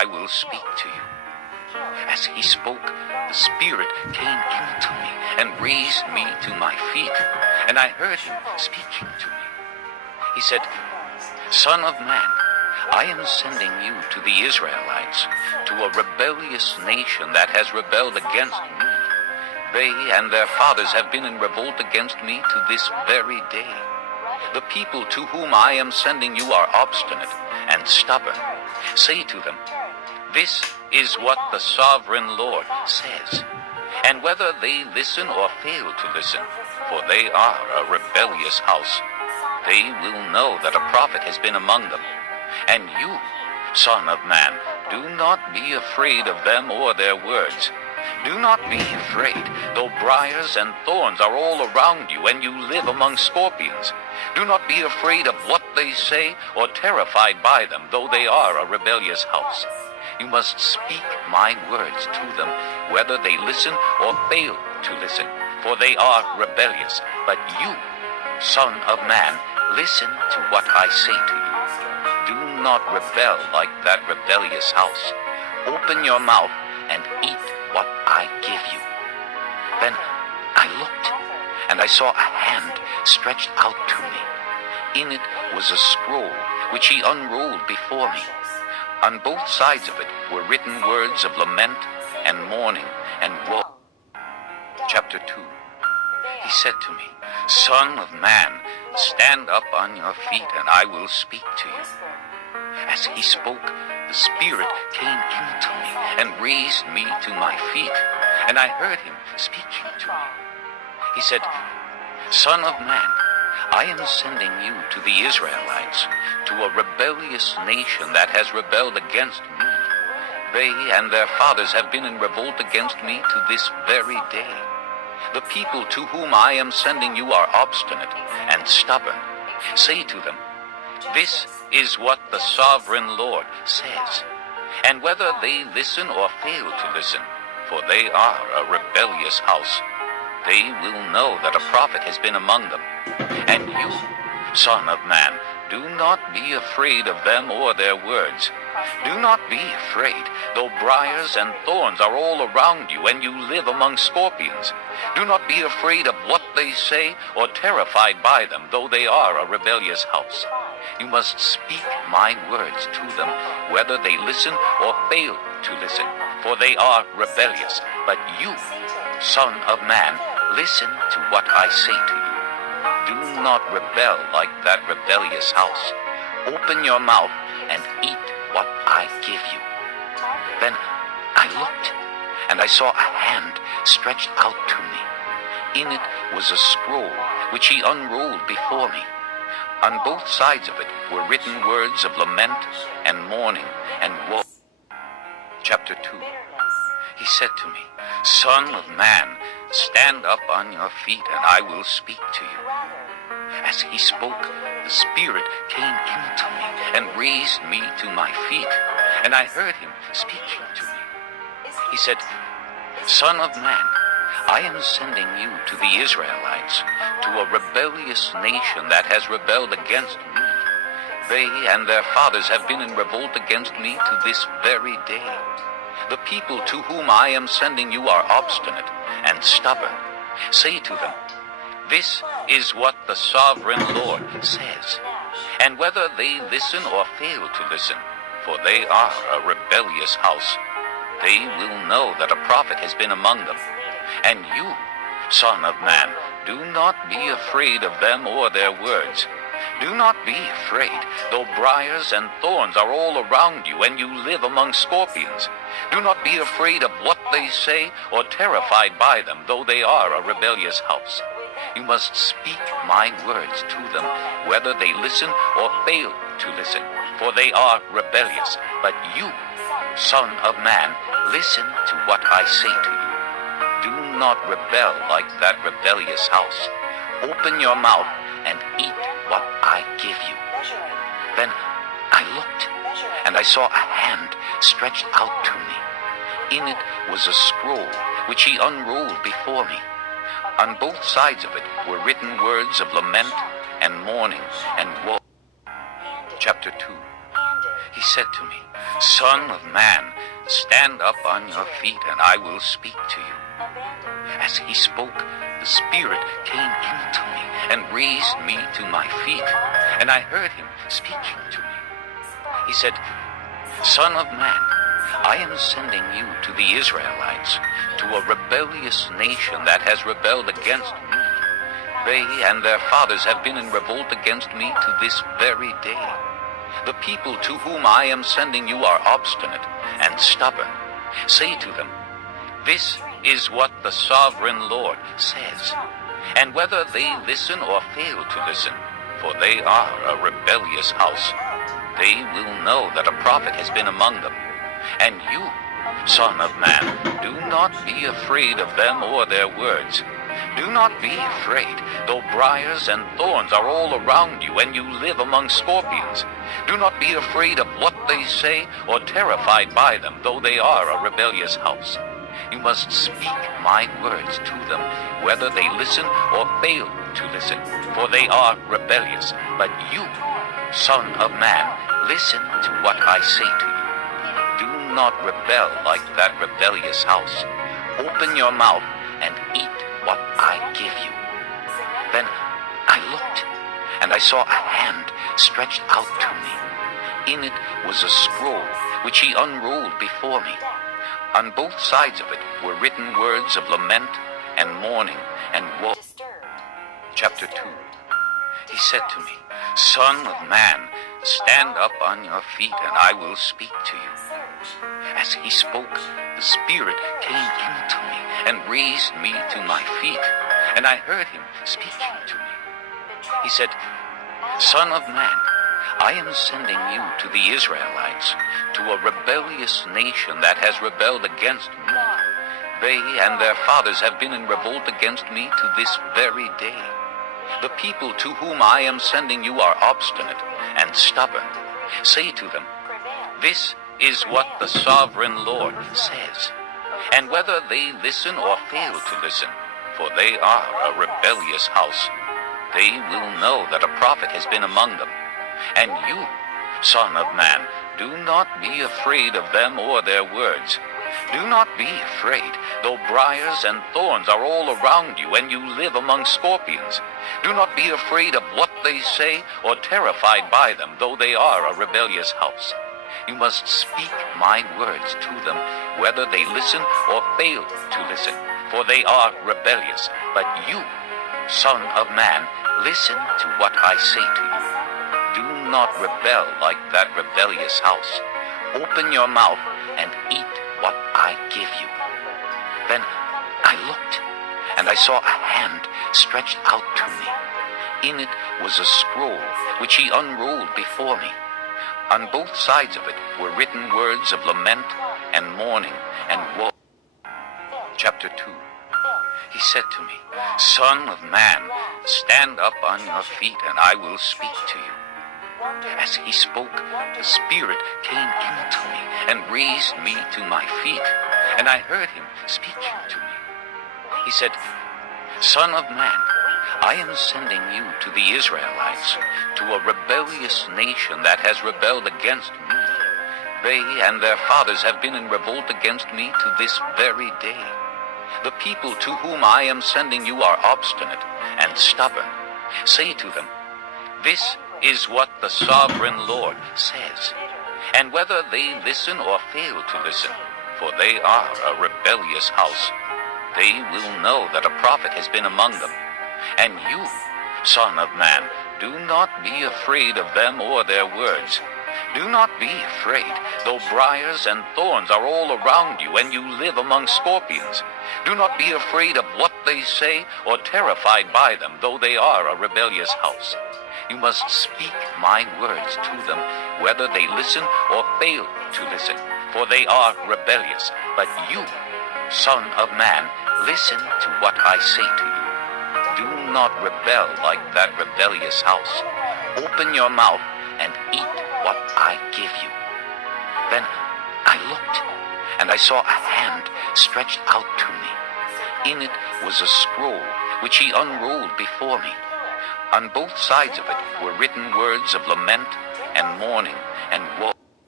I will speak to you. As he spoke, the Spirit came into me and raised me to my feet, and I heard him speaking to me. He said, Son of man, I am sending you to the Israelites, to a rebellious nation that has rebelled against me. They and their fathers have been in revolt against me to this very day. The people to whom I am sending you are obstinate and stubborn. Say to them, This is what the sovereign Lord says. And whether they listen or fail to listen, for they are a rebellious house, they will know that a prophet has been among them. And you, Son of man, do not be afraid of them or their words. Do not be afraid, though briars and thorns are all around you, and you live among scorpions. Do not be afraid of what they say, or terrified by them, though they are a rebellious house. You must speak my words to them, whether they listen or fail to listen, for they are rebellious. But you, Son of man, listen to what I say to you. Do not rebel like that rebellious house. Open your mouth and eat what I give you. Then I looked, and I saw a hand stretched out to me. In it was a scroll, which he unrolled before me. On both sides of it were written words of lament and mourning and woe. Chapter 2. He said to me, Son of man, stand up on your feet, and I will speak to you. As he spoke, the Spirit came into me and raised me to my feet, and I heard him speaking to me. He said, Son of man, I am sending you to the Israelites, to a rebellious nation that has rebelled against me. They and their fathers have been in revolt against me to this very day. The people to whom I am sending you are obstinate and stubborn. Say to them, This is what the sovereign Lord says. And whether they listen or fail to listen, for they are a rebellious house, they will know that a prophet has been among them. And you, Son of man, do not be afraid of them or their words. Do not be afraid, though briars and thorns are all around you, and you live among scorpions. Do not be afraid of what they say, or terrified by them, though they are a rebellious house. You must speak my words to them, whether they listen or fail to listen, for they are rebellious. But you, Son of man, listen to what I say to you. Do not rebel like that rebellious house. Open your mouth and eat what I give you. Then I looked, and I saw a hand stretched out to me. In it was a scroll, which he unrolled before me. On both sides of it were written words of lament and mourning and woe. Chapter 2. He said to me, Son of man, stand up on your feet, and I will speak to you. As he spoke, the Spirit came into me and raised me to my feet, and I heard him speaking to me. He said, Son of man, I am sending you to the Israelites, to a rebellious nation that has rebelled against me. They and their fathers have been in revolt against me to this very day. The people to whom I am sending you are obstinate and stubborn. Say to them, This is what the sovereign Lord says. And whether they listen or fail to listen, for they are a rebellious house, they will know that a prophet has been among them. And you, Son of man, do not be afraid of them or their words. Do not be afraid, though briars and thorns are all around you, and you live among scorpions. Do not be afraid of what they say, or terrified by them, though they are a rebellious house. You must speak my words to them, whether they listen or fail to listen, for they are rebellious. But you, Son of man, listen to what I say to you. Do not rebel like that rebellious house. Open your mouth and eat what I give you. Then I looked, and I saw a hand stretched out to me. In it was a scroll, which he unrolled before me. On both sides of it were written words of lament and mourning and woe. Chapter 2. He said to me, Son of man, stand up on your feet, and I will speak to you. As he spoke, the Spirit came into me and raised me to my feet, and I heard him speaking to me. He said, Son of man, I am sending you to the Israelites, to a rebellious nation that has rebelled against me. They and their fathers have been in revolt against me to this very day. The people to whom I am sending you are obstinate and stubborn. Say to them, This is what the sovereign Lord says. And whether they listen or fail to listen, for they are a rebellious house, they will know that a prophet has been among them. And you, Son of man, do not be afraid of them or their words. Do not be afraid, though briars and thorns are all around you and you live among scorpions. Do not be afraid of what they say or terrified by them, though they are a rebellious house. You must speak my words to them, whether they listen or fail to listen, for they are rebellious. But you, Son of man, listen to what I say to you. Do not rebel like that rebellious house. Open your mouth and eat what I give you. Then I looked, and I saw a hand stretched out to me. In it was a scroll, which he unrolled before me. On both sides of it were written words of lament and mourning and woe. Chapter 2. He said to me, Son of man, stand up on your feet, and I will speak to you. As he spoke, the Spirit came into me and raised me to my feet, and I heard him speaking to me. He said, Son of man, I am sending you to the Israelites, to a rebellious nation that has rebelled against me. They and their fathers have been in revolt against me to this very day. The people to whom I am sending you are obstinate and stubborn. Say to them, This is what the sovereign Lord says. And whether they listen or fail to listen, for they are a rebellious house, they will know that a prophet has been among them. And you, Son of man, do not be afraid of them or their words. Do not be afraid, though briars and thorns are all around you and you live among scorpions. Do not be afraid of what they say or terrified by them, though they are a rebellious house. You must speak my words to them, whether they listen or fail to listen, for they are rebellious. But you, Son of man, listen to what I say to you. Do not rebel like that rebellious house. Open your mouth and eat what I give you. Then I looked, and I saw a hand stretched out to me. In it was a scroll, which he unrolled before me. On both sides of it were written words of lament and mourning and woe. Chapter 2. He said to me, Son of man, stand up on your feet, and I will speak to you. As he spoke, the Spirit came into me and raised me to my feet, and I heard him speaking to me. He said, Son of man, I am sending you to the Israelites, to a rebellious nation that has rebelled against me. They and their fathers have been in revolt against me to this very day. The people to whom I am sending you are obstinate and stubborn. Say to them, This is what the sovereign Lord says. And whether they listen or fail to listen, for they are a rebellious house, they will know that a prophet has been among them. And you, Son of man, do not be afraid of them or their words. Do not be afraid, though briars and thorns are all around you and you live among scorpions. Do not be afraid of what they say or terrified by them, though they are a rebellious house. You must speak my words to them, whether they listen or fail to listen, for they are rebellious. But you, Son of man, listen to what I say to you. Do not rebel like that rebellious house. Open your mouth and eat what I give you. Then I looked, and I saw a hand stretched out to me. In it was a scroll, which he unrolled before me. On both sides of it were written words of lament and mourning and woe.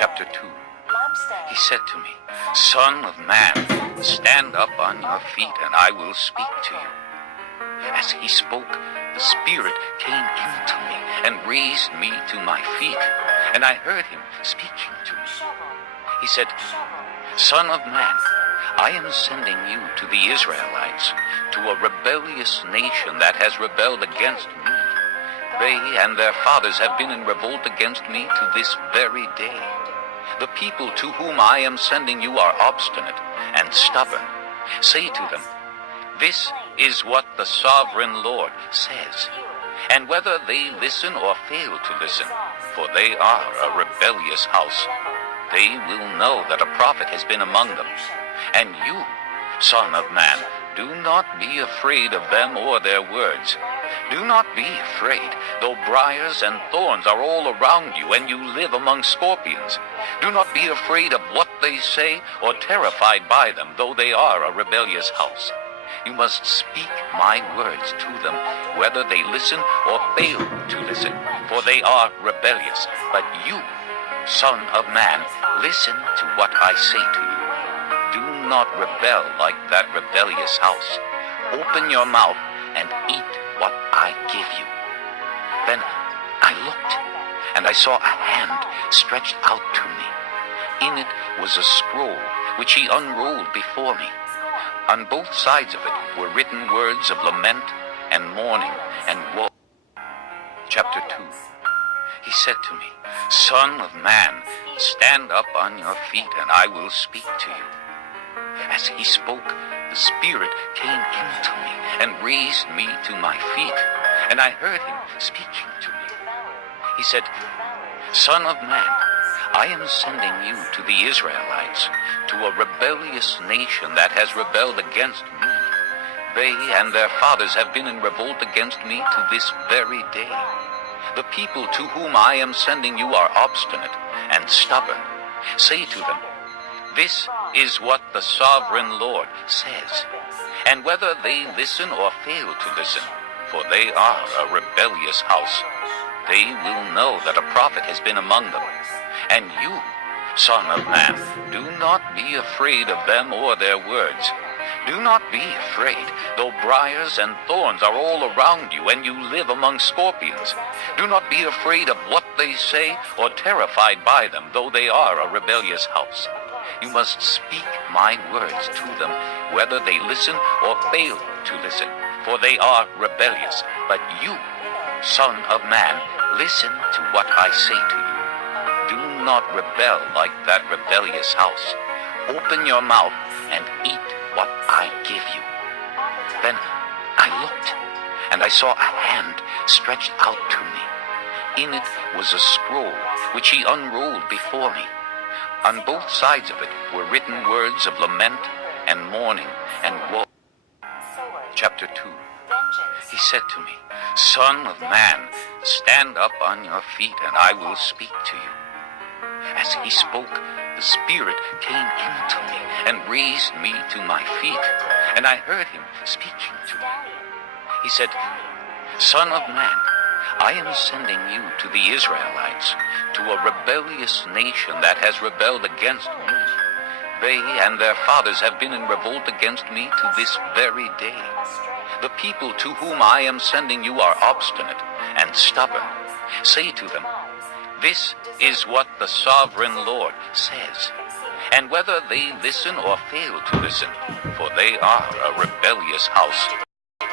Chapter 2. He said to me, Son of man, stand up on your feet, and I will speak to you. As he spoke, the Spirit came into me and raised me to my feet, and I heard him speaking to me. He said, Son of man, I am sending you to the Israelites, to a rebellious nation that has rebelled against me. They and their fathers have been in revolt against me to this very day. The people to whom I am sending you are obstinate and stubborn. Say to them, This is what the sovereign Lord says. And whether they listen or fail to listen, for they are a rebellious house, they will know that a prophet has been among them. And you, Son of man, do not be afraid of them or their words. Do not be afraid, though briars and thorns are all around you, and you live among scorpions. Do not be afraid of what they say, or terrified by them, though they are a rebellious house. You must speak my words to them, whether they listen or fail to listen, for they are rebellious. But you, Son of man, listen to what I say to you. Do not rebel like that rebellious house. Open your mouth and eat what I give you. Then I looked, and I saw a hand stretched out to me. In it was a scroll, which he unrolled before me. On both sides of it were written words of lament and mourning and woe. Chapter 2. He said to me, Son of man, stand up on your feet, and I will speak to you. As he spoke, the Spirit came into me and raised me to my feet, and I heard him speaking to me. He said, Son of man, I am sending you to the Israelites, to a rebellious nation that has rebelled against me. They and their fathers have been in revolt against me to this very day. The people to whom I am sending you are obstinate and stubborn. Say to them, This is what the sovereign Lord says. And whether they listen or fail to listen, for they are a rebellious house, they will know that a prophet has been among them. And you, Son of man, do not be afraid of them or their words. Do not be afraid, though briars and thorns are all around you, and you live among scorpions. Do not be afraid of what they say, or terrified by them, though they are a rebellious house. You must speak my words to them, whether they listen or fail to listen, for they are rebellious. But you, Son of man, listen to what I say to you. Do not rebel like that rebellious house. Open your mouth and eat what I give you. Then I looked, and I saw a hand stretched out to me. In it was a scroll, which he unrolled before me. On both sides of it were written words of lament and mourning and woe. Chapter 2. He said to me, Son of man, stand up on your feet, and I will speak to you. As he spoke, the Spirit came into me and raised me to my feet, and I heard him speaking to me. He said, Son of man, I am sending you to the Israelites, to a rebellious nation that has rebelled against me. They and their fathers have been in revolt against me to this very day. The people to whom I am sending you are obstinate and stubborn. Say to them, This is what the sovereign Lord says. And whether they listen or fail to listen, for they are a rebellious house,